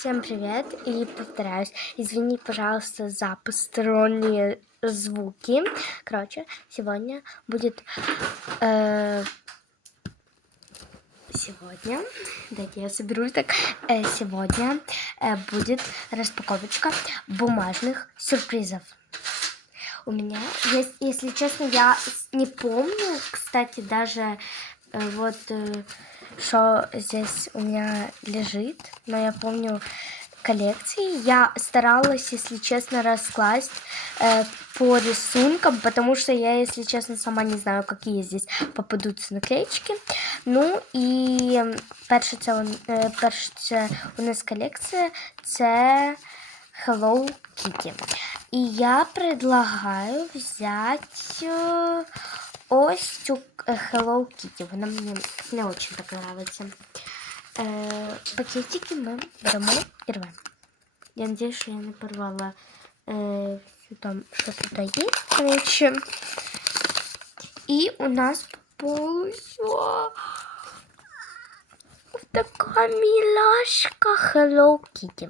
Всем привет и повторяюсь, извините, пожалуйста, за посторонние звуки. Короче, сегодня будет... э, сегодня, дайте я соберусь так, Э, сегодня э, будет распаковочка бумажных сюрпризов. У меня есть, если честно, я не помню, кстати, даже э, вот э, что здесь у меня лежит, но я помню коллекции. Я старалась, если честно, раскласть э, по рисункам, потому что я, если честно, сама не знаю, какие здесь попадутся наклеечки. Ну ем, перше це, це у нас колекція це Hello Kitty. І я предлагаю взяти е, ось цю е, Hello Kitty. Вона мені не дуже так подобається. Е, пакетики ми беремо і рвемо. Я надеюсь, що я не порвала е, що там, що тут є. Короче. І у нас попалася ось така мілашка Hello Kitty.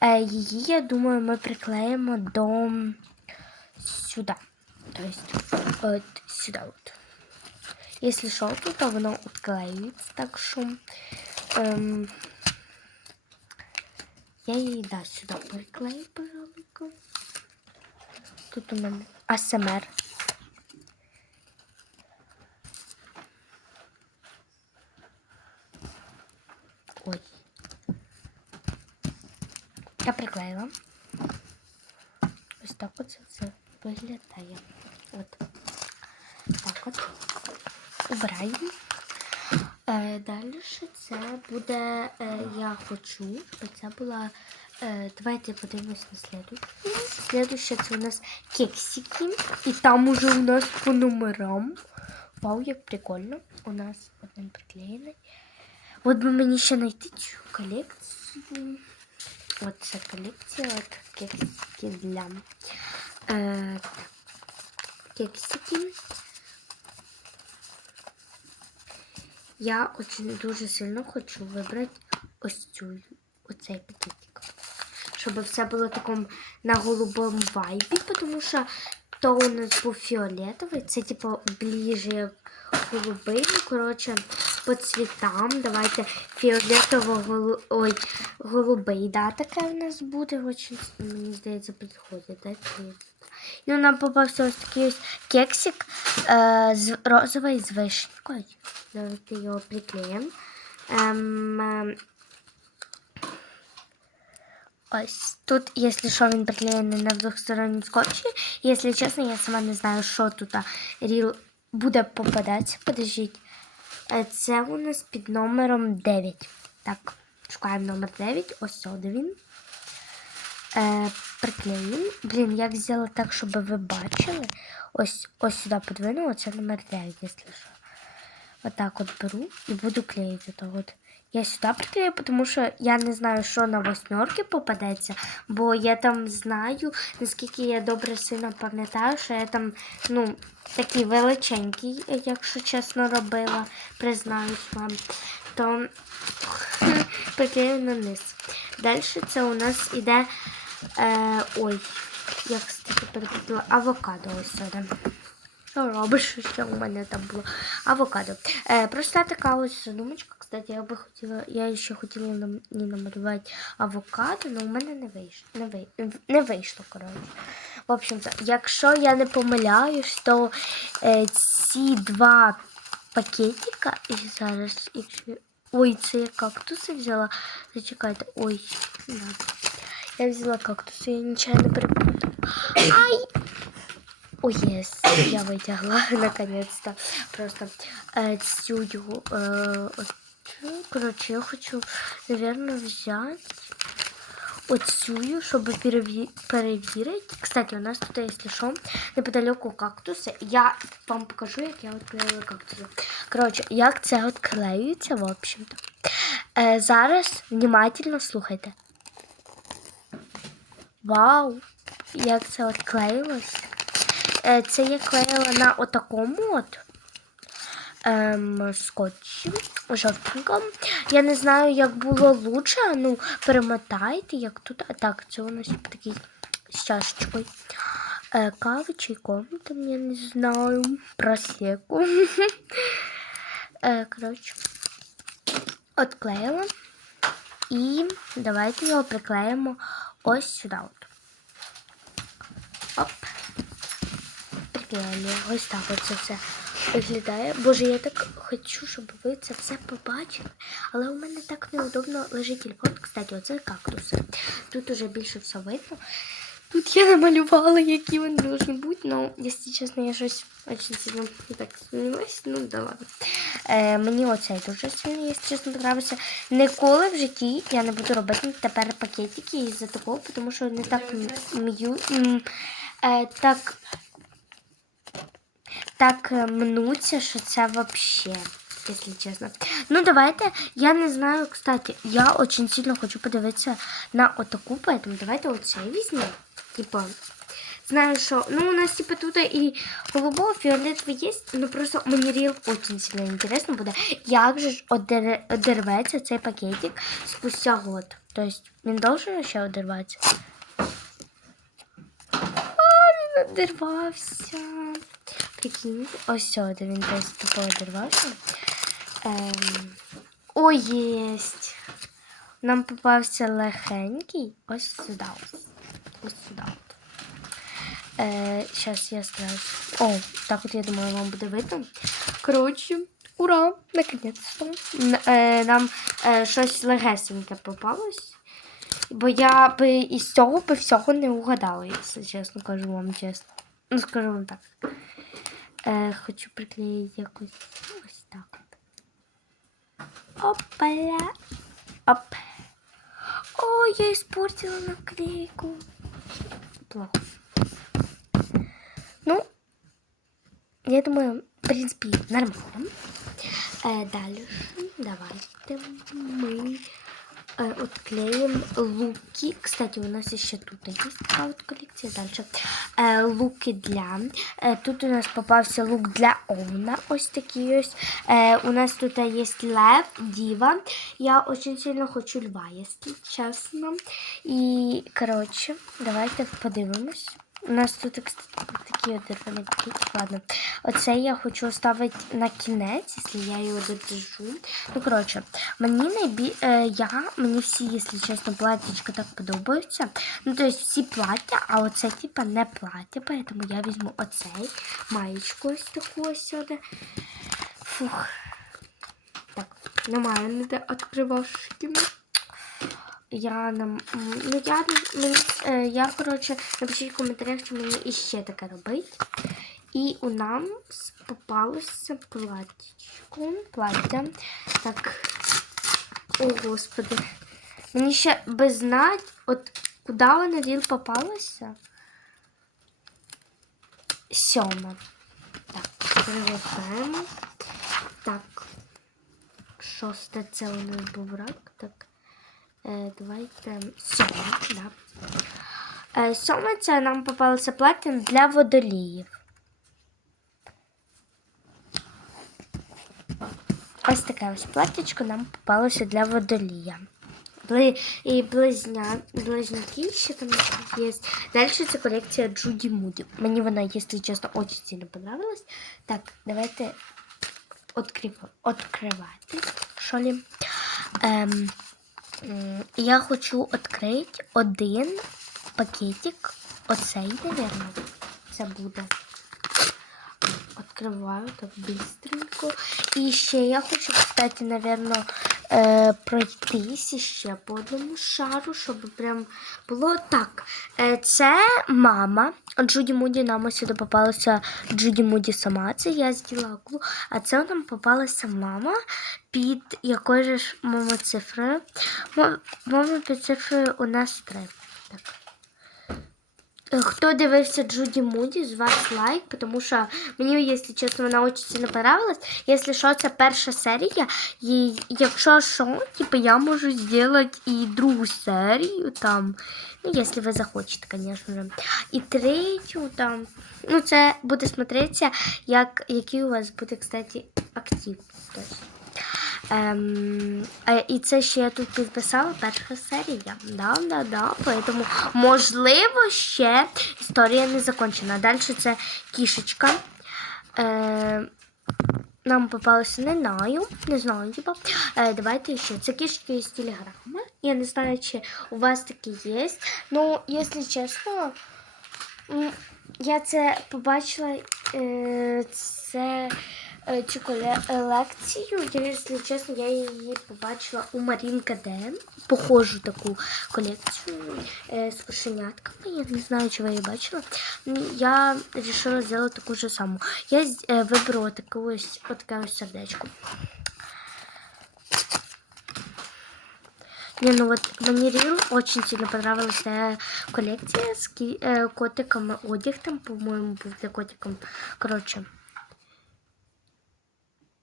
Е, її, я думаю, ми приклеїмо до сюди. Тобто, от сюди от. Якщо що, тут то воно відклеюється, так що ем, я її да, сюди приклею, пожалуйста. Тут у мене АСМР. Ой. Я приклеїла. Ось так от все виглядає. От. От. Убираємо. Е, далі це буде е, я хочу, це була. Е, давайте подивимось на слідущу. Слідуще це у нас кексики. І там уже у нас по номерам. Вау, як прикольно. У нас один приклеєний. От би мені ще знайти цю колекцію. От ця колекція от кексики для е, кексики. Я очень дуже сильно хочу вибрати ось цю оцей пакетик. Щоб все було в такому на голубому вайбі, тому що то у нас був фіолетовий, це типу ближе голубий. Ну, коротше, по цвітам. Давайте фіолетово. Ой, голубий, да, таке у нас буде. Очень, мені здається, підходить. Да? І нам попався ось такий ось кексик е, з розовий з вишенькою. Давайте його приклеїмо. Ем, ем, ось тут, якщо що, він приклеєний на двохсторонній скотчі. Якщо чесно, я сама не знаю, що тут ріл буде попадатися. Подождіть. Е, Це у нас під номером 9. Так, шукаємо номер 9. Ось сюди він. Е. Блін, як зробила так, щоб ви бачили. Ось, ось сюди подвинула, це номер 9, якщо що. Отак от беру і буду клеїти. То от. Я сюди приклею, тому що я не знаю, що на восьмерки попадеться, бо я там знаю, наскільки я добре сильно пам'ятаю, що я там, ну, такий величенький, якщо чесно, робила, признаюсь вам, то приклею на низ. Далі це у нас іде. Е, ой, я, кстати, перепутала авокадо ось сюди. Що робиш, що у мене там було? Авокадо. Е, проста така ось задумочка. Кстати, я би хотіла, я ще хотіла нам, не намалювати авокадо, але у мене не вийшло. Не, вий, не вийшло, коротше. В общем-то, якщо я не помиляюсь, то е, ці два пакетика, і зараз, якщо... Ой, це я кактуси взяла. Зачекайте, ой. Я взяла кактуси, я нечаянно перепутала. Ай! Ой, єс, я витягла наконец-то. Просто е, цю його. От, коротше, я хочу, наверное, оцю, щоб переві- перевірити. Кстати, у нас тут, якщо що, неподалеку кактуси. Я вам покажу, як я відклеїла кактуси. Коротше, як це відклеюється, в общем-то. Е, зараз внимательно слухайте. Вау! Як це відклеїлось. Е, Це я клеїла на отакому от. ем, скотчем жовтеньком. Я не знаю, як було лучше. Ну, перемотайте, як тут. А так, це у нас такий з чашечкою. Е, кави, чайком, там я не знаю. Просеку. Е, коротше, отклеїла. І давайте його приклеїмо ось сюди. Оп. Приклеїмо. Ось так оце все виглядає. Боже, я так хочу, щоб ви це все побачили. Але у мене так неудобно лежить телефон. Кстати, оце кактуси. Тут уже більше все видно. Тут я намалювала, які вони должны бути, но, якщо чесно, я щось очень сильно так сумніваюся, ну да ладно. Е, мені оцей дуже сильно, якщо чесно, подобається. Ніколи в житті я не буду робити тепер пакетики із-за такого, тому що вони так м'ю, е, так, так е, мнуться, що це вообще. Якщо чесно. Ну, давайте. Я не знаю, кстати, я очень сильно хочу подивитися на отаку, поэтому давайте оцей візьмемо. Типа, знаю, що. Ну, у нас, типа, тут і голубого, фіолетовий є, ну просто мені ріл очень сильно інтересно буде, як же ж одерветься цей пакетик спустя год. Тобто, він должен ще одерватися. А, він одервався. Прикиньте. Ось сюди він десь тупо одервався. Ем... О, єсть. Нам попався легенький. Ось сюди. Ось, сюди. Е, Зараз я сразу. О, так от я думаю, вам буде видно. Коротше, ура! Наконець-то. Е, Нам е, щось легесеньке попалось. Бо я би із цього би всього не угадала, якщо чесно кажу вам чесно. Ну, скажу вам так. Е, хочу приклеїти якось ось так. Опа-ля. Оп. О, я испортила наклейку. Плохо. Ну, я думаю, в принципе, нормально. Э, дальше давайте мы э, отклеим луки. Кстати, у нас еще тут есть такая вот коллекция. Дальше э, луки для. Э, тут у нас попався лук для Овна. Ось такий ось. Э, у нас тут есть лев, дива. Я очень сильно хочу льва, если чесно. І, коротше, давайте подивимось. У нас тут такі одервані. Ладно. Оце я хочу оставити на кінець, якщо я його додержу. Ну, коротше, мені найбі... е, я, мені всі, якщо чесно, платтячка так подобаються. Ну, тобто всі плаття, а оце, типа, не плаття, поэтому я візьму оцей маєчку ось таку ось сюди. Фух. Так, немає ніде відкривашки. Я нам. Ну, я, мені, е, я, коротше, напишіть в коментарях, чи мені іще таке робити. І у нас попалося платтячко. Плаття. Так. О, господи. Мені ще без знати, от куди вона ріл попалася. Сьома. Так, перевертаємо. Так. Шосте це у нас був рак. Так. Е, давайте сьоме, да. Е, сьоме це нам попалося плаття для водоліїв. Ось таке ось платтячко нам попалося для водолія. І близня... близнюки ще там є. Далі це колекція Джуді Муді. Мені вона, якщо чесно, дуже сильно понравилась. Так, давайте открив... откривати. Що? Ем... М, Я хочу відкрити один пакетик. Оцей, наверное, це буде. Открываю так быстренько. І ще я хочу, кстати, наверное, е, пройтись ще по одному шару, щоб прям було так. Е, це мама. Джуді Муді нам сюди попалася Джуді Муді сама. Це я зділа клу. А це нам попалася мама під якою ж мама цифрою. Мама під цифрою у нас три. Так. Хто дивився Джуді Муді, з вас лайк, тому що мені, якщо чесно, вона дуже сильно понравилась. Якщо що, це перша серія. І якщо що, типу, я можу зробити і другу серію там. Ну, якщо ви захочете, звісно. І третю там. Ну, це буде смотреться, як, який у вас буде, кстати, актив. Тобто. Ем, е, і це ще я тут підписала перша серія. Да, да, да. Поэтому, можливо, ще історія не закончена. Далі це кішечка. Е, нам попалося не знаю, не знаю, типа. Е, давайте ще. Це кішки з телеграми. Я не знаю, чи у вас такі є. Ну, якщо чесно, я це побачила. Е, це цю коле- лекцію. Я, якщо чесно, я її побачила у Марінка Ден. Похожу таку колекцію е, з кошенятками. Я не знаю, чи ви її бачила. Ну, Я вирішила зробити таку ж саму. Я з- е, виберу таке ось, отаке ось сердечко. Не, ну вот мне Рил очень сильно понравилась э, коллекция с ки- э, котиком. Одяг там, по-моему, был для котиком. Короче.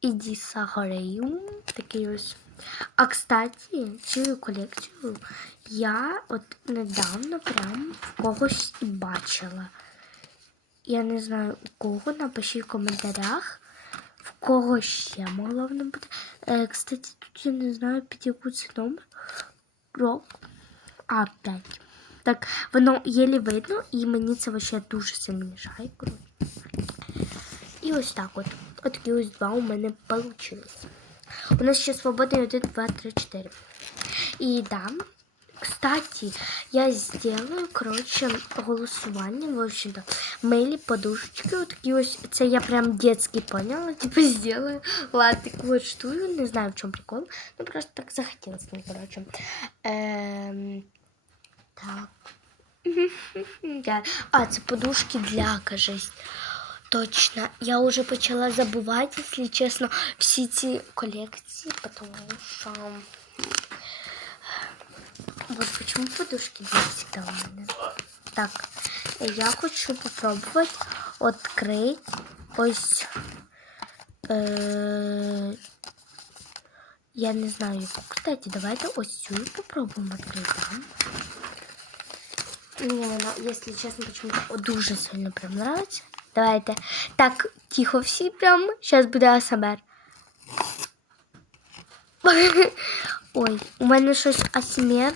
Іди Сахарею. Такий ось. А кстати, цю колекцію я от недавно прям в когось бачила. Я не знаю у кого, напишіть в коментарях. В кого ще могла вона бути. Е, кстати, тут я не знаю під яку це. Рок. А, 5. Так, воно єлі видно, і мені це вообще дуже сильно мішає. І ось так от. От такі ось два у мене вийшли. У нас ще свободний 1, 2, 3, 4. І да. Кстати, я сделаю, короче, голосування. В общем-то, мейлі, подушечки. Вот такие ось. Це я прям детский поняла. Типа сделаю. Ладно, таку от штую. Не знаю, в чем прикол. Ну, просто так захотелось мне, короче. Эм... Так. А, це подушки для, кажись. Точно. Я уже почала забувати, якщо чесно, всі ці колекції, тому що... Вот почему подушки для всегда у мене. Так, я хочу попробовать открыть ось... Е, я не знаю. яку. Кстати, давайте ось цю попробуємо відкрити. Мені вона, якщо чесно, почему-то дуже сильно прям нравится. Давайте. Так, тихо всі прям. Зараз буде АСМР. Ой, у мене щось АСМР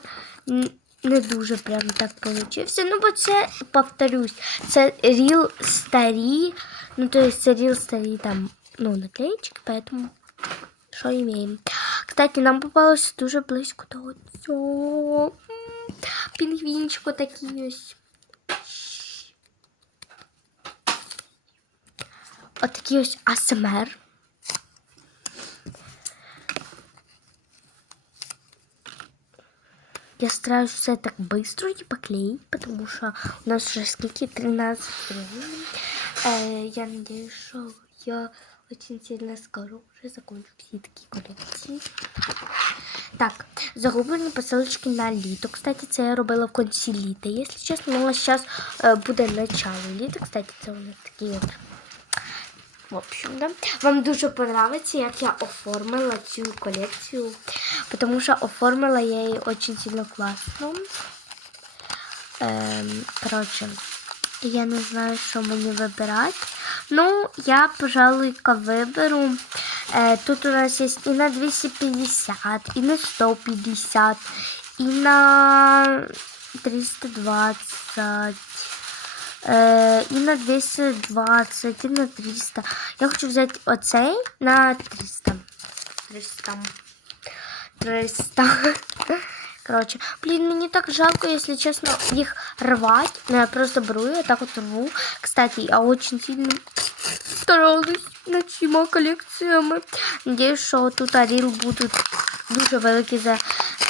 н- не дуже прям так получився. Ну, бо це, повторюсь, це ріл старі. Ну, то есть це ріл старі там, ну, наклеїчки, поэтому що імеємо. Кстати, нам попалося дуже близько до цього. М, Пінгвінчику такий ось. Отакий ось АСМР. Я стараюсь все так быстро и поклеить, потому что у нас уже сколько 13 времени. Э, я надеюсь, что я очень сильно скоро уже закончу все такие коллекции. Так, загублені посилочки на літо. Кстати, це я робила в кінці літа. Якщо чесно, у нас зараз е, буде начало літа. Кстати, це у нас такі от. В общем, да. Вам дуже подобається, як я оформила цю колекцію. Тому що оформила я її дуже сильно класно. Ем, коротше, я не знаю, що мені вибирати. Ну, я, пожалуй, виберу. Е, тут у нас є і на 250, і на 150, і на 320. Е, і на 220, і на 300. Я хочу взяти оцей на 300. 300. 300. Короче, блин, мені так жалко, если честно, їх рвать. Но я просто беру и так вот рву. Кстати, я очень сильно старалась над цими колекціями. Надіюсь, що тут аріл будуть дуже великі за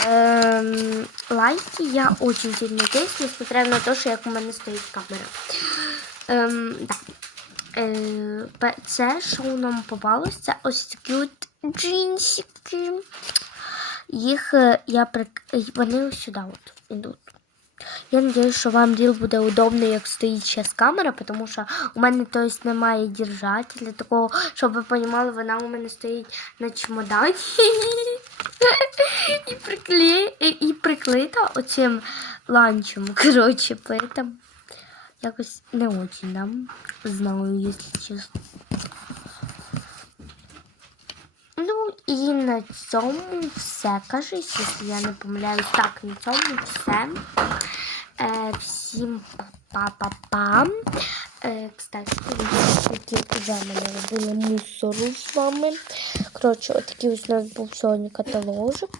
ем, лайки. Я очень сильно надіюсь, несмотря на те, що як у мене стоїть камера. Ем, да. Е, це, що нам попалось, це ось такі от джинсики. Їх е, я прик... е, вони ось сюди от ідуть. Я надеюсь, що вам ріл буде удобно, як стоїть зараз камера, тому що у мене то есть, немає держателя такого, щоб ви розуміли, вона у мене стоїть на чемодані. І, прикле... і приклеїта оцим ланчем. Коротше, поэтому якось не очень нам знаю, якщо чесно. Ну і на цьому все, кажись, якщо я не помиляюсь. Так, на цьому все. Е, всім па-па-па. Е, кстати, вже мене робили мусору з вами. Коротше, отакий ось у нас був сьогодні каталожик.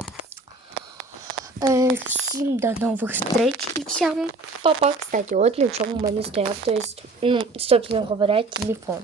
Е, всім до нових встреч і всім па-па. Кстати, от на чому в мене стояв, то есть, ну, собственно говоря, телефон.